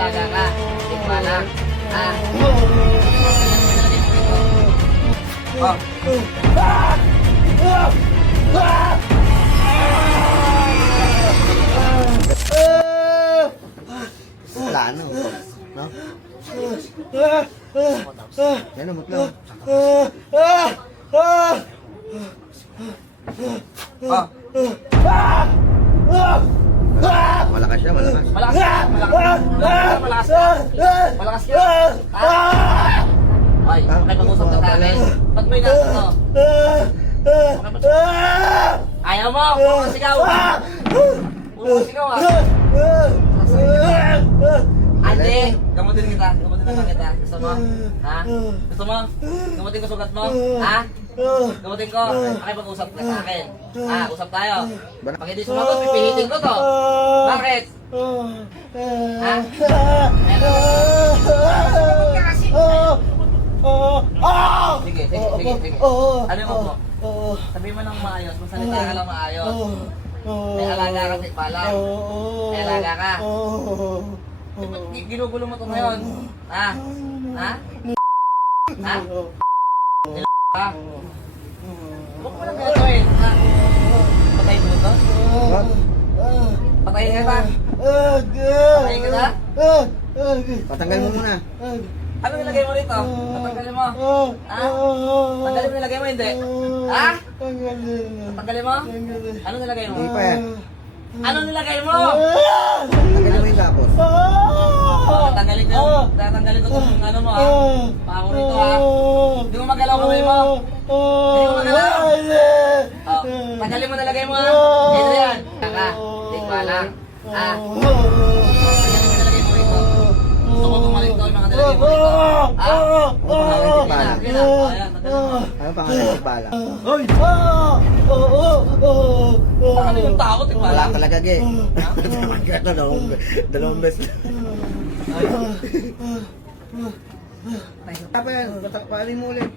alaga ka. Tikma lang. Ah. Oh. Wala ano. No? Yan o, maglaw. Oh. Malakas siya, malakas. Malakas ka. Malakas ka. Malakas ka. Ah. Ay, pag-usap ka sa akin. Ba't mo inaasap to? Ayaw mo! Puro kang sigaw! Puro kang sigaw ah! Ate! Gamutin kita! Gamutin naman kita! Gusto mo? Ha? Gusto mo? Gamutin ko sugat mo? Ha? Gamutin ko! Pakipag-usap ka sa akin! Ha? Usap tayo! Pag hindi sumagot, pipihitin ko to! Bakit? Ha? Sumagot ka kasi! Sige, sige, sige, sige. Ano mo po? Sabi mo ng maayos, masalita ka lang maayos. May alaga ka sa palang. May alaga ka. Ginugulo mo ito ngayon. Ha? Ha? Ha? Ha? Huwag mo lang gagawin. Ha? Patayin mo ito? Patayin ka ta? Patayin ka ta? Patanggal mo muna. Ano nilagay mo rito? Tatanggalin mo? Ha? Tanggalin mo nilagay mo, hindi? Ha? Tatanggalin mo? Ano nilagay mo? Hindi pa yan. Ano nilagay mo? Tanggalin mo yung tapos. Tatanggalin ko. Tatanggalin ko itong ano mo ha. Pako rito ha. Hindi mo magalaw kamay mo. Hindi mo magalaw. Oh, tanggalin mo nilagay mo ha. Adrian. Kaka. Tikma lang. Ha? Tanggalin mo nilagay mo rito. Gusto ko bumalik to yung mga nilagay mo rito. Ha? Sige na. Ayan, tanggalin mo. Ano pangalan ng bala? Hoy! Ano yung tao? Tikma Wala lang. talaga, Ge. Dalawang beses. Ay. Apa yan? Paling mo ulit.